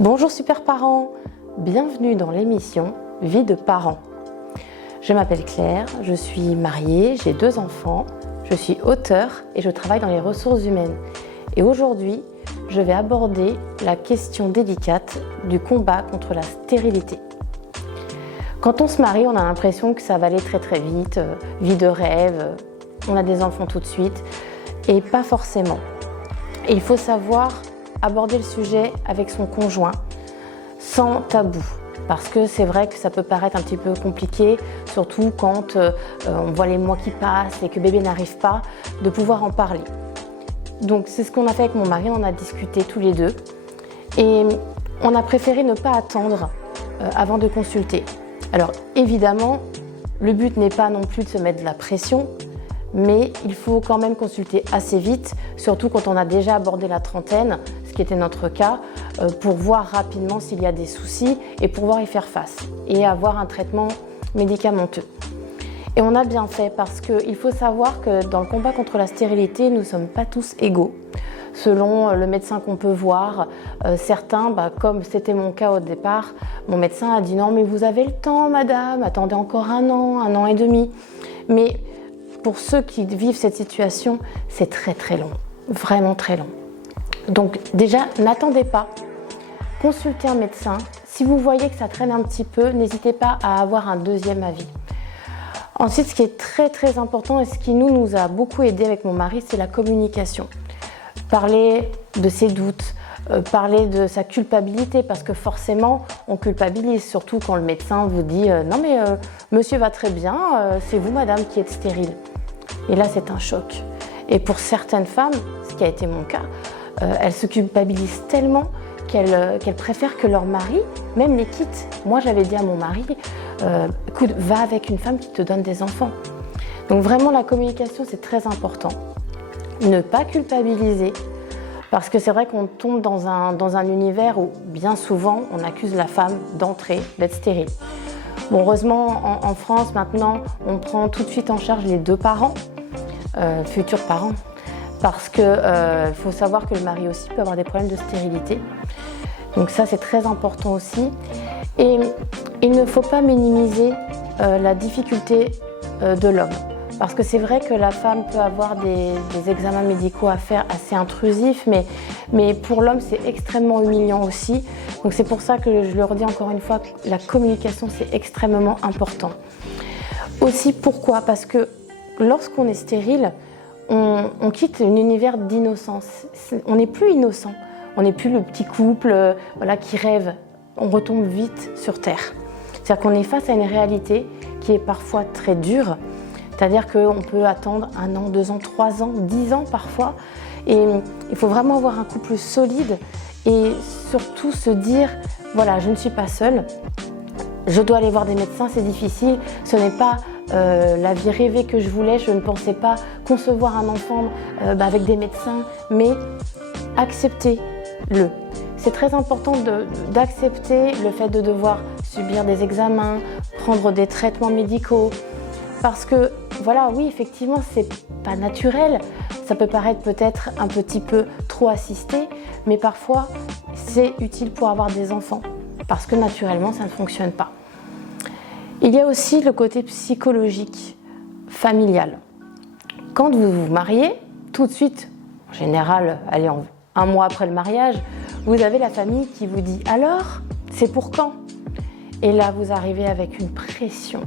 Bonjour super parents, bienvenue dans l'émission Vie de parents. Je m'appelle Claire, je suis mariée, j'ai 2 enfants, je suis auteure et je travaille dans les ressources humaines. Et aujourd'hui, je vais aborder la question délicate du combat contre la stérilité. Quand on se marie, on a l'impression que ça va aller très très vite, vie de rêve, on a des enfants tout de suite, et pas forcément. Et il faut savoir aborder le sujet avec son conjoint, sans tabou. Parce que c'est vrai que ça peut paraître un petit peu compliqué, surtout quand on voit les mois qui passent et que bébé n'arrive pas, de pouvoir en parler. Donc c'est ce qu'on a fait avec mon mari, on a discuté tous les deux. Et on a préféré ne pas attendre avant de consulter. Alors évidemment, le but n'est pas non plus de se mettre de la pression, mais il faut quand même consulter assez vite, surtout quand on a déjà abordé la trentaine, ce qui était notre cas, pour voir rapidement s'il y a des soucis et pouvoir y faire face et avoir un traitement médicamenteux. Et on a bien fait parce qu'il faut savoir que dans le combat contre la stérilité, nous ne sommes pas tous égaux. Selon le médecin qu'on peut voir, certains, comme c'était mon cas au départ, mon médecin a dit non mais vous avez le temps madame, attendez encore 1 an et demi. Mais pour ceux qui vivent cette situation, c'est très très long, vraiment très long. Donc déjà, n'attendez pas, consultez un médecin. Si vous voyez que ça traîne un petit peu, n'hésitez pas à avoir un deuxième avis. Ensuite, ce qui est très très important et ce qui nous a beaucoup aidé avec mon mari, c'est la communication. Parler de ses doutes, parler de sa culpabilité, parce que forcément, on culpabilise, surtout quand le médecin vous dit « Non mais monsieur va très bien, c'est vous madame qui êtes stérile ». Et là, c'est un choc. Et pour certaines femmes, ce qui a été mon cas, elles se culpabilisent tellement qu'elles préfèrent que leur mari même les quitte. Moi, j'avais dit à mon mari « Écoute, va avec une femme qui te donne des enfants ». Donc vraiment, la communication, c'est très important. Ne pas culpabiliser, parce que c'est vrai qu'on tombe dans un univers où bien souvent, on accuse la femme d'entrer, d'être stérile. Bon, heureusement, en France, maintenant, on prend tout de suite en charge les 2 parents, futurs parents, parce qu'il faut savoir que le mari aussi peut avoir des problèmes de stérilité. Donc ça, c'est très important aussi. Et il ne faut pas minimiser la difficulté de l'homme. Parce que c'est vrai que la femme peut avoir des examens médicaux à faire assez intrusifs, mais pour l'homme, c'est extrêmement humiliant aussi. Donc c'est pour ça que je le redis encore une fois, la communication, c'est extrêmement important. Aussi, pourquoi? Parce que lorsqu'on est stérile, on quitte un univers d'innocence. On n'est plus innocent. On n'est plus le petit couple qui rêve. On retombe vite sur terre. C'est-à-dire qu'on est face à une réalité qui est parfois très dure. C'est-à-dire qu'on peut attendre 1 an, 2 ans, 3 ans, 10 ans parfois. Et il faut vraiment avoir un couple solide et surtout se dire, voilà, je ne suis pas seule, je dois aller voir des médecins, c'est difficile, ce n'est pas la vie rêvée que je voulais, je ne pensais pas concevoir un enfant avec des médecins, mais acceptez-le. C'est très important d'accepter le fait de devoir subir des examens, prendre des traitements médicaux, parce que voilà, oui, effectivement, c'est pas naturel. Ça peut paraître peut-être un petit peu trop assisté, mais parfois, c'est utile pour avoir des enfants, parce que naturellement, ça ne fonctionne pas. Il y a aussi le côté psychologique, familial. Quand vous vous mariez, tout de suite, en général, allez, 1 mois après le mariage, vous avez la famille qui vous dit « Alors, c'est pour quand ?» Et là, vous arrivez avec une pression.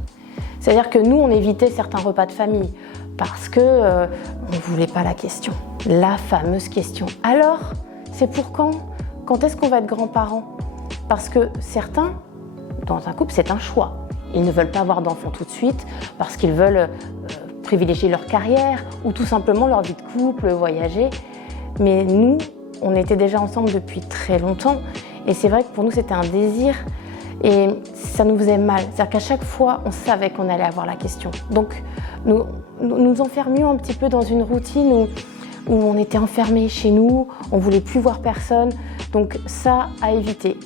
C'est-à-dire que nous, on évitait certains repas de famille parce qu'on ne voulait pas la question, la fameuse question. Alors, c'est pour quand? Quand est-ce qu'on va être grands-parents? Parce que certains, dans un couple, c'est un choix. Ils ne veulent pas avoir d'enfants tout de suite parce qu'ils veulent privilégier leur carrière ou tout simplement leur vie de couple, voyager. Mais nous, on était déjà ensemble depuis très longtemps et c'est vrai que pour nous, c'était un désir. Et ça nous faisait mal, c'est-à-dire qu'à chaque fois, on savait qu'on allait avoir la question. Donc, nous enfermions un petit peu dans une routine où on était enfermés chez nous, on ne voulait plus voir personne. Donc ça, à éviter.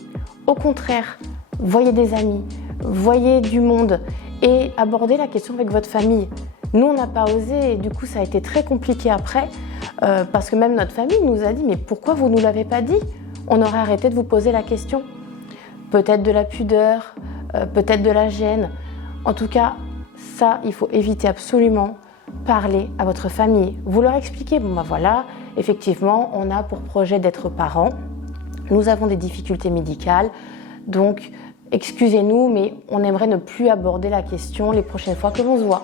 Au contraire, voyez des amis, voyez du monde et abordez la question avec votre famille. Nous, on n'a pas osé et du coup, ça a été très compliqué après parce que même notre famille nous a dit « Mais pourquoi vous ne nous l'avez pas dit ? on aurait arrêté de vous poser la question. Peut-être de la pudeur, peut-être de la gêne. En tout cas, ça, il faut éviter absolument. Parler à votre famille. Vous leur expliquez, bon ben voilà, effectivement, on a pour projet d'être parents. Nous avons des difficultés médicales, donc excusez-nous, mais on aimerait ne plus aborder la question les prochaines fois que l'on se voit.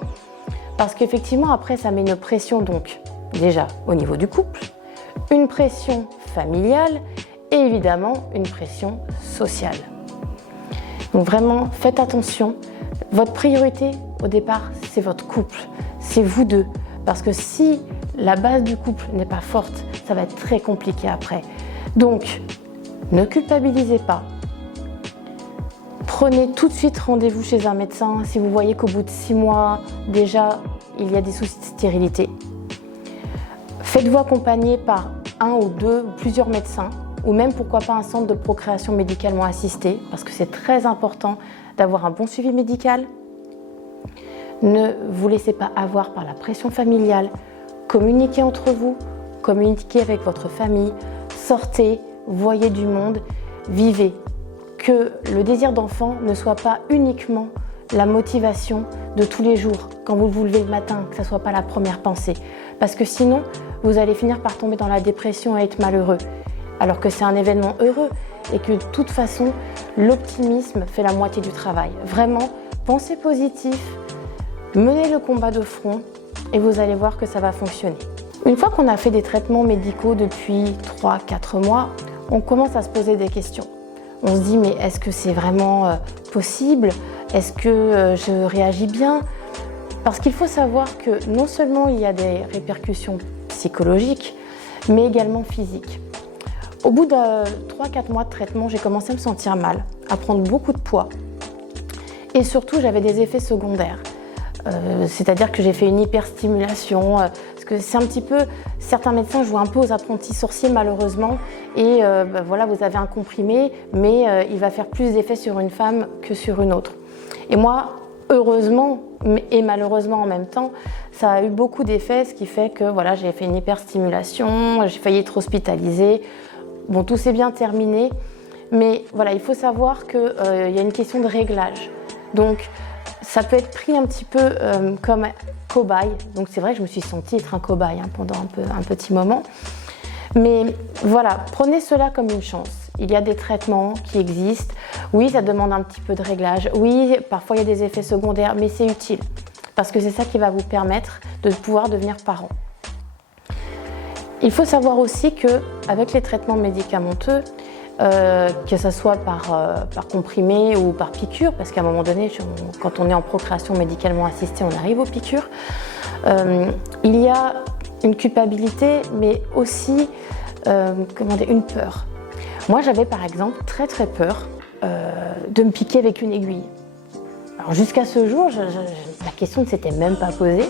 Parce qu'effectivement, après, ça met une pression, donc, déjà au niveau du couple, une pression familiale et évidemment une pression sociale. Donc vraiment, faites attention. Votre priorité, au départ, c'est votre couple. C'est vous deux. Parce que si la base du couple n'est pas forte, ça va être très compliqué après. Donc, ne culpabilisez pas. Prenez tout de suite rendez-vous chez un médecin si vous voyez qu'au bout de 6 mois, déjà, il y a des soucis de stérilité. Faites-vous accompagner par 1 ou 2 ou plusieurs médecins, ou même pourquoi pas un centre de procréation médicalement assistée, parce que c'est très important d'avoir un bon suivi médical. Ne vous laissez pas avoir par la pression familiale. Communiquez entre vous, communiquez avec votre famille, sortez, voyez du monde, vivez. Que le désir d'enfant ne soit pas uniquement la motivation de tous les jours, quand vous vous levez le matin, que ce ne soit pas la première pensée. Parce que sinon, vous allez finir par tomber dans la dépression et être malheureux. Alors que c'est un événement heureux et que de toute façon, l'optimisme fait la moitié du travail. Vraiment, pensez positif. Menez le combat de front et vous allez voir que ça va fonctionner. Une fois qu'on a fait des traitements médicaux depuis 3-4 mois, on commence à se poser des questions. On se dit, mais est-ce que c'est vraiment possible? Est-ce que je réagis bien? Parce qu'il faut savoir que non seulement il y a des répercussions psychologiques, mais également physiques. Au bout de 3-4 mois de traitement, j'ai commencé à me sentir mal, à prendre beaucoup de poids. Et surtout, j'avais des effets secondaires. C'est-à-dire que j'ai fait une hyperstimulation, parce que c'est un petit peu, certains médecins jouent un peu aux apprentis sorciers malheureusement, et voilà, vous avez un comprimé, mais il va faire plus d'effet sur une femme que sur une autre. Et moi, heureusement et malheureusement en même temps, ça a eu beaucoup d'effets, ce qui fait que voilà, j'ai fait une hyperstimulation, j'ai failli être hospitalisée. Bon, tout s'est bien terminé, mais voilà, il faut savoir qu'il y a une question de réglage. Donc, ça peut être pris un petit peu comme cobaye. Donc c'est vrai que je me suis sentie être un cobaye pendant un petit moment. Mais voilà, prenez cela comme une chance. Il y a des traitements qui existent. Oui, ça demande un petit peu de réglage. Oui, parfois il y a des effets secondaires, mais c'est utile. Parce que c'est ça qui va vous permettre de pouvoir devenir parent. Il faut savoir aussi qu'avec les traitements médicamenteux, que ce soit par comprimé ou par piqûre, parce qu'à un moment donné, quand on est en procréation médicalement assistée, on arrive aux piqûres, il y a une culpabilité, mais aussi une peur. Moi, j'avais par exemple très très peur de me piquer avec une aiguille. Alors jusqu'à ce jour, la question ne s'était même pas posée.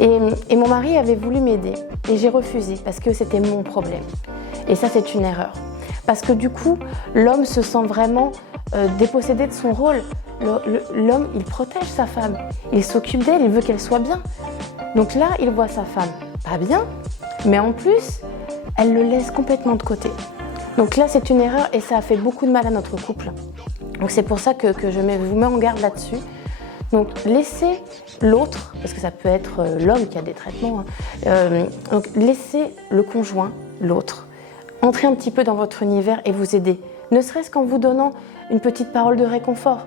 Et mon mari avait voulu m'aider et j'ai refusé parce que c'était mon problème. Et ça, c'est une erreur. Parce que du coup, l'homme se sent vraiment dépossédé de son rôle. L'homme, il protège sa femme, il s'occupe d'elle, il veut qu'elle soit bien. Donc là, il voit sa femme pas bien, mais en plus, elle le laisse complètement de côté. Donc là, c'est une erreur et ça a fait beaucoup de mal à notre couple. Donc c'est pour ça que je vous mets en garde là-dessus. Donc laissez l'autre, parce que ça peut être l'homme qui a des traitements, donc laissez le conjoint, l'autre, entrer un petit peu dans votre univers et vous aider, ne serait-ce qu'en vous donnant une petite parole de réconfort.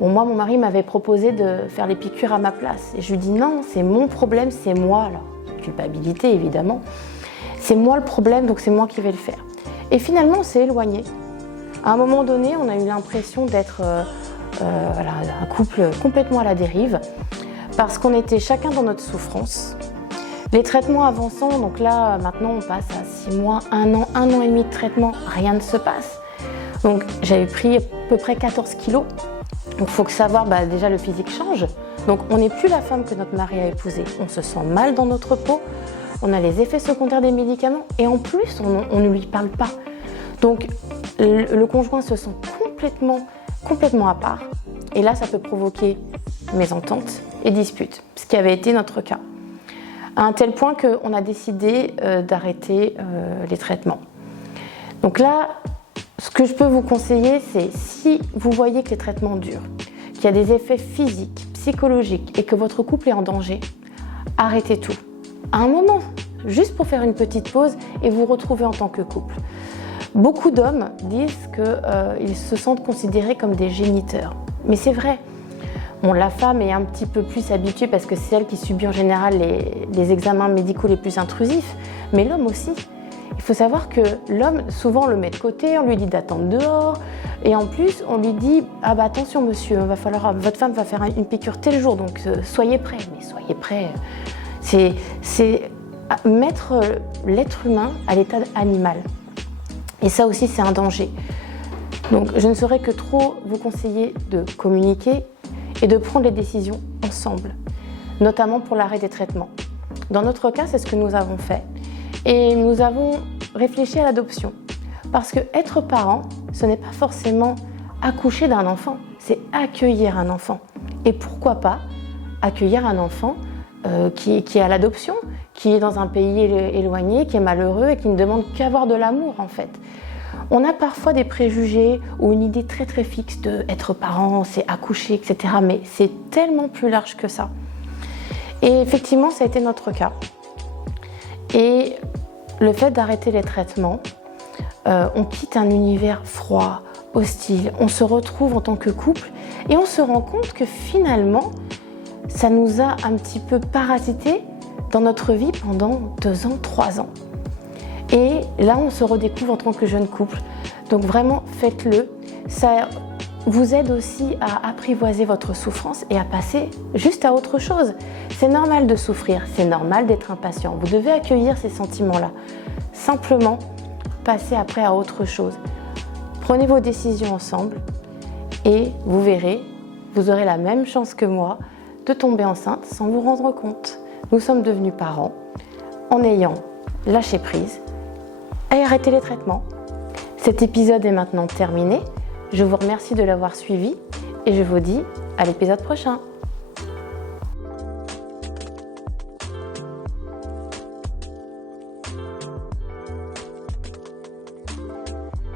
Bon, moi, mon mari m'avait proposé de faire les piqûres à ma place et je lui dis non, c'est mon problème, c'est moi. Alors, culpabilité évidemment, c'est moi le problème, donc c'est moi qui vais le faire. Et finalement, on s'est éloigné. À un moment donné, on a eu l'impression d'être un couple complètement à la dérive parce qu'on était chacun dans notre souffrance. Les traitements avançant, donc là, maintenant, on passe à 6 mois, 1 an et demi de traitement, rien ne se passe. Donc, j'avais pris à peu près 14 kilos. Donc, il faut savoir, déjà, le physique change. Donc, on n'est plus la femme que notre mari a épousée. On se sent mal dans notre peau. On a les effets secondaires des médicaments. Et en plus, on ne lui parle pas. Donc, le conjoint se sent complètement à part. Et là, ça peut provoquer mésentente et dispute, ce qui avait été notre cas. À un tel point qu'on a décidé d'arrêter les traitements. Donc là, que je peux vous conseiller, c'est si vous voyez que les traitements durent, qu'il y a des effets physiques, psychologiques et que votre couple est en danger, arrêtez tout. À un moment, juste pour faire une petite pause et vous retrouver en tant que couple. Beaucoup d'hommes disent qu'ils se sentent considérés comme des géniteurs. Mais c'est vrai. Bon, la femme est un petit peu plus habituée parce que c'est elle qui subit en général les examens médicaux les plus intrusifs. Mais l'homme aussi. Il faut savoir que l'homme, souvent on le met de côté, on lui dit d'attendre dehors. Et en plus, on lui dit « Ah bah attention monsieur, votre femme va faire une piqûre tel jour, donc soyez prêts. » Mais soyez prêts. C'est mettre l'être humain à l'état animal. Et ça aussi, c'est un danger. Donc, je ne saurais que trop vous conseiller de communiquer et de prendre les décisions ensemble, notamment pour l'arrêt des traitements. Dans notre cas, c'est ce que nous avons fait. Et nous avons réfléchi à l'adoption. Parce que être parent, ce n'est pas forcément accoucher d'un enfant, c'est accueillir un enfant. Et pourquoi pas accueillir un enfant qui est à l'adoption, qui est dans un pays éloigné, qui est malheureux et qui ne demande qu'avoir de l'amour en fait. On a parfois des préjugés ou une idée très très fixe de être parent, c'est accoucher, etc. Mais c'est tellement plus large que ça. Et effectivement, ça a été notre cas. Et le fait d'arrêter les traitements, on quitte un univers froid, hostile, on se retrouve en tant que couple et on se rend compte que finalement, ça nous a un petit peu parasité dans notre vie pendant 2 ans, 3 ans. Et là, on se redécouvre en tant que jeune couple. Donc vraiment, faites-le. Ça vous aide aussi à apprivoiser votre souffrance et à passer juste à autre chose. C'est normal de souffrir, c'est normal d'être impatient. Vous devez accueillir ces sentiments-là. Simplement, passez après à autre chose. Prenez vos décisions ensemble et vous verrez, vous aurez la même chance que moi de tomber enceinte sans vous rendre compte. Nous sommes devenus parents en ayant lâché prise et arrêté les traitements. Cet épisode est maintenant terminé. Je vous remercie de l'avoir suivi et je vous dis à l'épisode prochain.